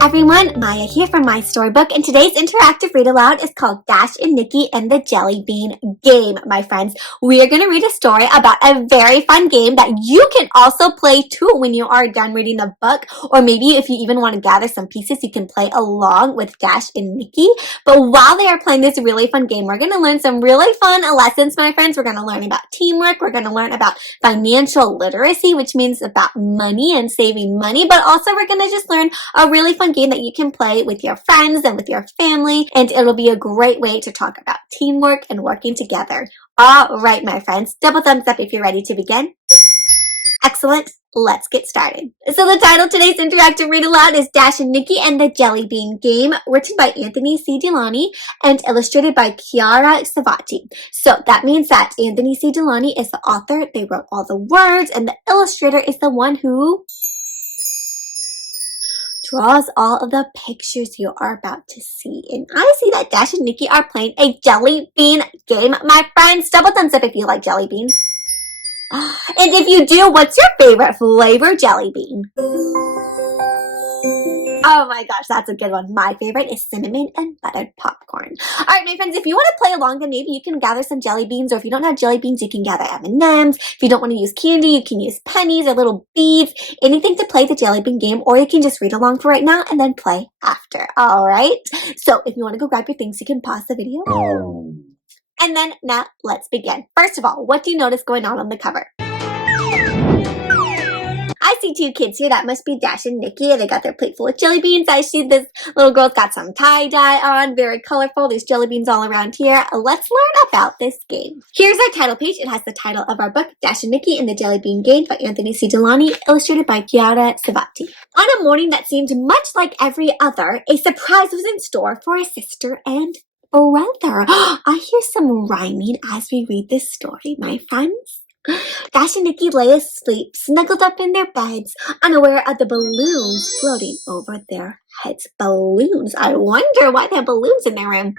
everyone, Maya here from MaiStoryBook, and today's interactive read aloud is called Dash and Nikki and the Jellybean Game, my friends. We are going to read a story about a very fun game that you can also play too when you are done reading the book, or maybe if you even want to gather some pieces, you can play along with Dash and Nikki. But while they are playing this really fun game, we're going to learn some really fun lessons, my friends. We're going to learn about teamwork. We're going to learn about financial literacy, which means about money and saving money, but also we're going to just learn a really fun game that you can play with your friends and with your family, and it'll be a great way to talk about teamwork and working together. All right, my friends, double thumbs up if you're ready to begin. Excellent. Let's get started. So the title of today's interactive read aloud is Dash and Nikki and the Jellybean Game, written by Anthony C. Delauney and illustrated by Chiara Civati. So that means that Anthony C. Delauney is the author. They wrote all the words, and the illustrator is the one who draws all of the pictures you are about to see. And I see that Dash and Nikki are playing a Jellybean game, my friends. Double thumbs up if you like jelly beans. And if you do, what's your favorite flavor jelly bean? Oh my gosh, that's a good one. My favorite is cinnamon and buttered popcorn. All right, my friends, if you want to play along, then maybe you can gather some jelly beans, or if you don't have jelly beans, you can gather M&Ms. If you don't want to use candy, you can use pennies or little beads, anything to play the jelly bean game, or you can just read along for right now and then play after. All right? So if you want to go grab your things, you can pause the video. And then now let's begin. First of all, what do you notice going on the cover? I see two kids here. That must be Dash and Nikki. They got their plate full of jelly beans. I see this little girl's got some tie-dye on. Very colorful. There's jelly beans all around here. Let's learn about this game. Here's our title page. It has the title of our book, Dash and Nikki and the Jellybean Game by Anthony C. Delauney, illustrated by Chiara Civati. On a morning that seemed much like every other, a surprise was in store for a sister and brother. I hear some rhyming as we read this story, my friends. Dash and Nikki lay asleep, snuggled up in their beds, unaware of the balloons floating over their heads. Balloons? I wonder why they have balloons in their room.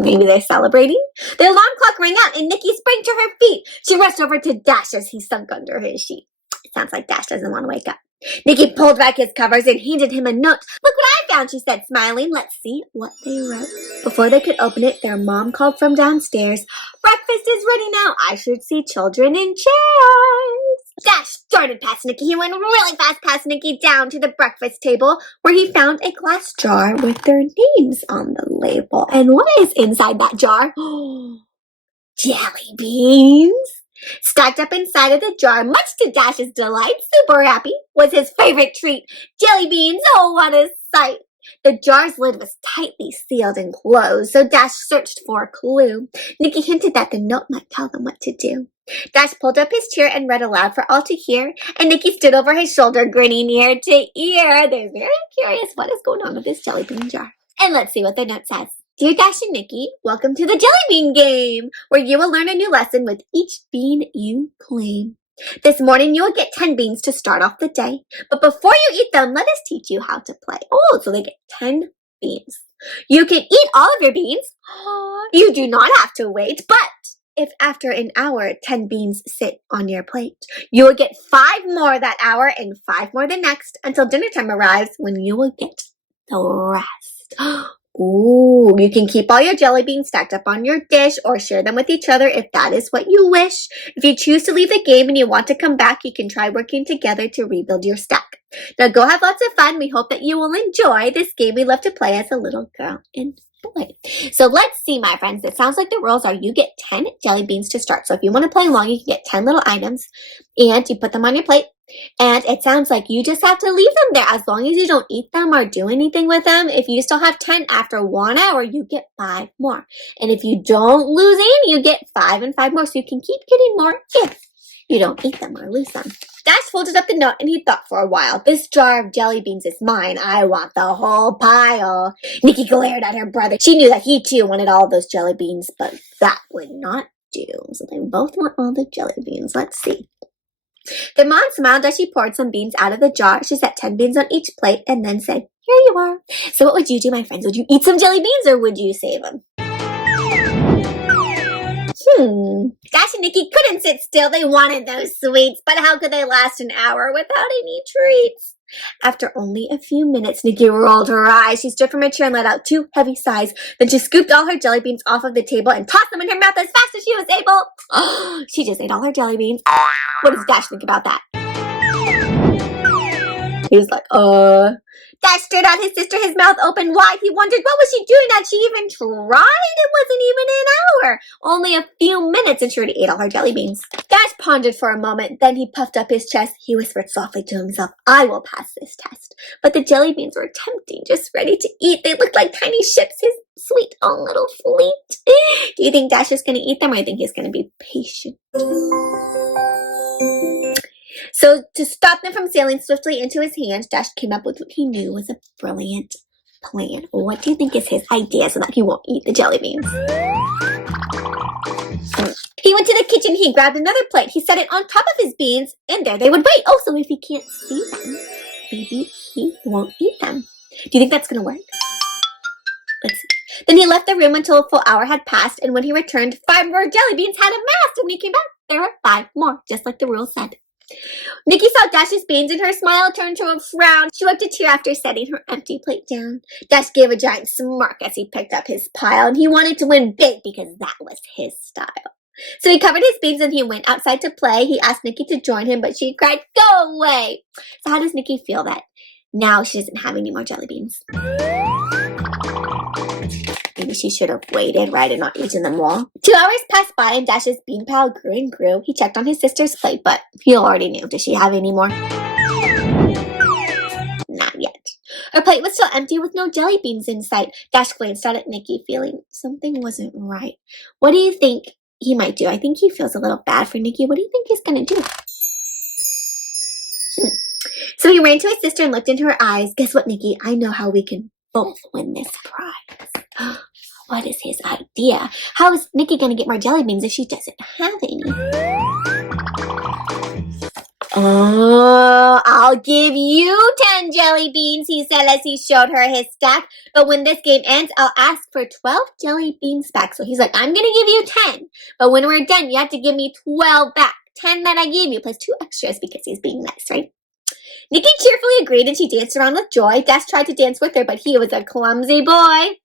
Maybe they're celebrating? The alarm clock rang out and Nikki sprang to her feet. She rushed over to Dash as he sunk under his sheet. It sounds like Dash doesn't want to wake up. Nikki pulled back his covers and handed him a note. "Look what I found," she said, smiling. Let's see what they wrote. Before they could open it, their mom called from downstairs. "Breakfast is ready now. I should see children in chairs." Dash started past Nikki. He went really fast past Nikki down to the breakfast table, where he found a glass jar with their names on the label. And what is inside that jar? Jelly beans. Stacked up inside of the jar, much to Dash's delight, super happy, was his favorite treat. Jelly beans, oh what a sight! The jar's lid was tightly sealed and closed, so Dash searched for a clue. Nikki hinted that the note might tell them what to do. Dash pulled up his chair and read aloud for all to hear, and Nikki stood over his shoulder, grinning ear to ear. They're very curious what is going on with this jelly bean jar. And let's see what the note says. Dear Dash and Nikki, welcome to the Jellybean Game, where you will learn a new lesson with each bean you claim. This morning you will get 10 beans to start off the day, but before you eat them, let us teach you how to play. Oh, so they get 10 beans. You can eat all of your beans. You do not have to wait, but if after an hour 10 beans sit on your plate, you will get 5 more that hour and 5 more the next until dinner time arrives, when you will get the rest. Ooh, you can keep all your jelly beans stacked up on your dish or share them with each other if that is what you wish. If you choose to leave the game and you want to come back, you can try working together to rebuild your stack. Now go have lots of fun. We hope that you will enjoy this game we love to play as a little girl and boy. So let's see, my friends. It sounds like the rules are you get 10 jelly beans to start. So if you want to play along, you can get 10 little items and you put them on your plate. And it sounds like you just have to leave them there as long as you don't eat them or do anything with them. If you still have 10 after 1 hour, you get 5 more. And if you don't lose any, you get 5 and 5 more. So you can keep getting more if you don't eat them or lose them. Dash folded up the note and he thought for a while. This jar of jelly beans is mine. I want the whole pile. Nikki glared at her brother. She knew that he too wanted all those jelly beans, but that would not do. So they both want all the jelly beans. Let's see. The mom smiled as she poured some beans out of the jar. She set 10 beans on each plate and then said, "Here you are." So what would you do, my friends? Would you eat some jelly beans or would you save them? Dash and Nikki couldn't sit still. They wanted those sweets, but how could they last an hour without any treats? After only a few minutes, Nikki rolled her eyes. She stood from her chair and let out 2 heavy sighs. Then she scooped all her jelly beans off of the table and tossed them in her mouth as fast as she was able. She just ate all her jelly beans. What does Dash think about that? He was like, Dash stared at his sister, his mouth open wide. He wondered, what was she doing? Had she even tried? It wasn't even an hour. Only a few minutes, and she already ate all her jelly beans. Dash pondered for a moment. Then he puffed up his chest. He whispered softly to himself, I will pass this test. But the jelly beans were tempting, just ready to eat. They looked like tiny ships, his sweet own little fleet. Do you think Dash is going to eat them, or do you think he's going to be patient? So to stop them from sailing swiftly into his hands, Dash came up with what he knew was a brilliant plan. What do you think is his idea so that he won't eat the jelly beans? He went to the kitchen. He grabbed another plate. He set it on top of his beans, and there they would wait. Oh, so if he can't see them, maybe he won't eat them. Do you think that's going to work? Let's see. Then he left the room until a full hour had passed, and when he returned, 5 more jelly beans had amassed. When he came back, there were 5 more, just like the rule said. Nikki saw Dash's beans and her smile turned to a frown. She wiped a tear after setting her empty plate down. Dash gave a giant smirk as he picked up his pile, and he wanted to win big because that was his style. So he covered his beans and he went outside to play. He asked Nikki to join him, but she cried, go away. So how does Nikki feel that now she doesn't have any more jelly beans? Maybe she should have waited, right, and not eaten them all. 2 hours passed by and Dash's bean pile grew and grew. He checked on his sister's plate, but he already knew. Does she have any more? Not yet. Her plate was still empty with no jelly beans in sight. Dash glanced out at Nikki, feeling something wasn't right. What do you think he might do? I think he feels a little bad for Nikki. What do you think he's going to do? So he ran to his sister and looked into her eyes. Guess what, Nikki? I know how we can both win this prize. What is his idea? How is Nikki going to get more jelly beans if she doesn't have any? Oh, I'll give you 10 jelly beans, he said as he showed her his stack. But when this game ends, I'll ask for 12 jelly beans back. So he's like, I'm going to give you 10. But when we're done, you have to give me 12 back. 10 that I gave you plus 2 extras because he's being nice, right? Nikki cheerfully agreed and she danced around with joy. Dash tried to dance with her, but he was a clumsy boy.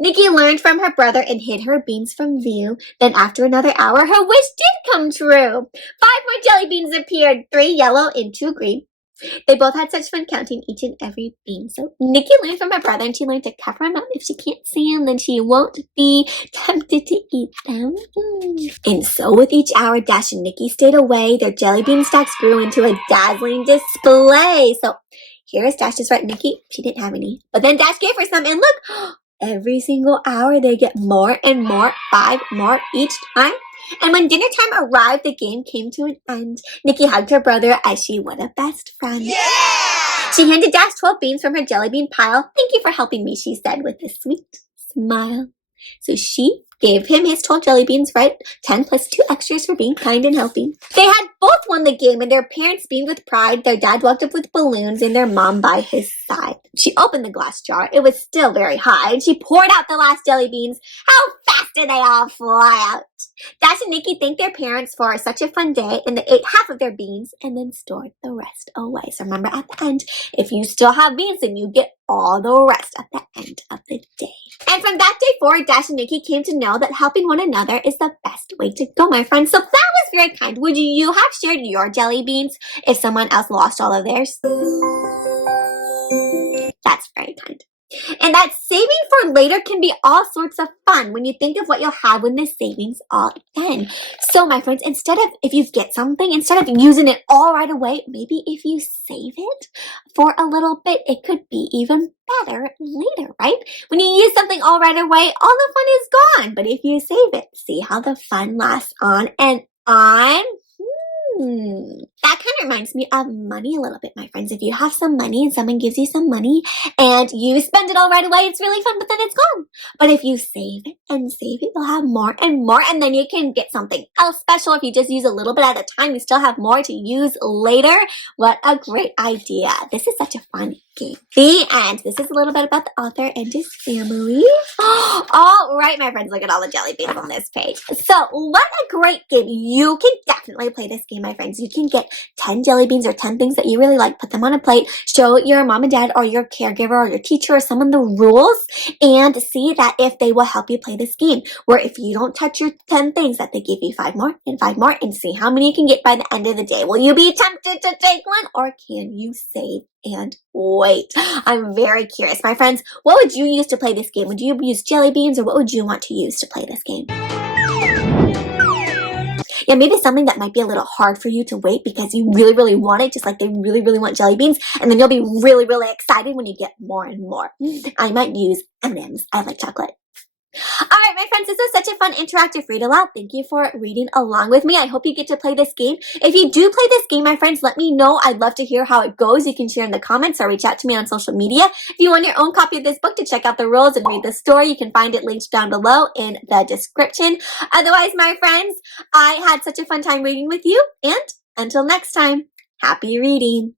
Nikki learned from her brother and hid her beans from view. Then after another hour, her wish did come true. 5 more jelly beans appeared, 3 yellow and 2 green. They both had such fun counting each and every bean. So Nikki learned from her brother and she learned to cover them up. If she can't see them, then she won't be tempted to eat them. And so with each hour, Dash and Nikki stayed away. Their jelly bean stacks grew into a dazzling display. So here's Dash just right. Nikki, she didn't have any. But then Dash gave her some and look, every single hour they get more and more, 5 more each time. And when dinner time arrived, the game came to an end. Nikki hugged her brother as she would a best friend. Yeah! She handed Dash 12 beans from her jelly bean pile. Thank you for helping me, she said with a sweet smile. So she gave him his 12 jelly beans, right? 10 plus 2 extras for being kind and helping. They had both won the game and their parents beamed with pride. Their dad walked up with balloons and their mom by his side. She opened the glass jar. It was still very high and she poured out the last jelly beans. How fast did they all fly out? Dash and Nikki thanked their parents for such a fun day and they ate half of their beans and then stored the rest away. So remember at the end, if you still have beans, then you get all the rest at the end of the day. And from that day forward, Dash and Nikki came to know that helping one another is the best way to go, my friends. So that was very kind. Would you have shared your jelly beans if someone else lost all of theirs? That's very kind. And that saving for later can be all sorts of fun when you think of what you'll have when the savings all end. So my friends, if you get something, instead of using it all right away, maybe if you save it for a little bit, it could be even better later, right? When you use something all right away, all the fun is gone. But if you save it, see how the fun lasts on and on. That kind of reminds me of money a little bit, my friends. If you have some money and someone gives you some money and you spend it all right away, it's really fun, but then it's gone. But if you save it and save it, you'll have more and more, and then you can get something else special. If you just use a little bit at a time, you still have more to use later. What a great idea. This is such a fun game. The end. This is a little bit about the author and his family. All right, my friends, look at all the jelly beans on this page. So what a great game. You can definitely play this game, my friends. You can get 10 jelly beans or 10 things that you really like, put them on a plate, show your mom and dad or your caregiver or your teacher or someone the rules, and see that if they will help you play this game, where if you don't touch your 10 things, that they give you 5 more and 5 more, and see how many you can get by the end of the day. Will you be tempted to take one, or can you save and wait? I'm very curious. My friends, what would you use to play this game? Would you use jelly beans, or what would you want to use to play this game? Yeah, maybe something that might be a little hard for you to wait because you really, really want it, just like they really, really want jelly beans, and then you'll be really, really excited when you get more and more. I might use M&Ms. I like chocolate. All right, my friends, this was such a fun interactive read aloud. Thank you for reading along with me. I hope you get to play this game. If you do play this game, my friends, let me know. I'd love to hear how it goes. You can share in the comments or reach out to me on social media. If you want your own copy of this book to check out the rules and read the story, you can find it linked down below in the description. Otherwise, my friends, I had such a fun time reading with you, and until next time, happy reading.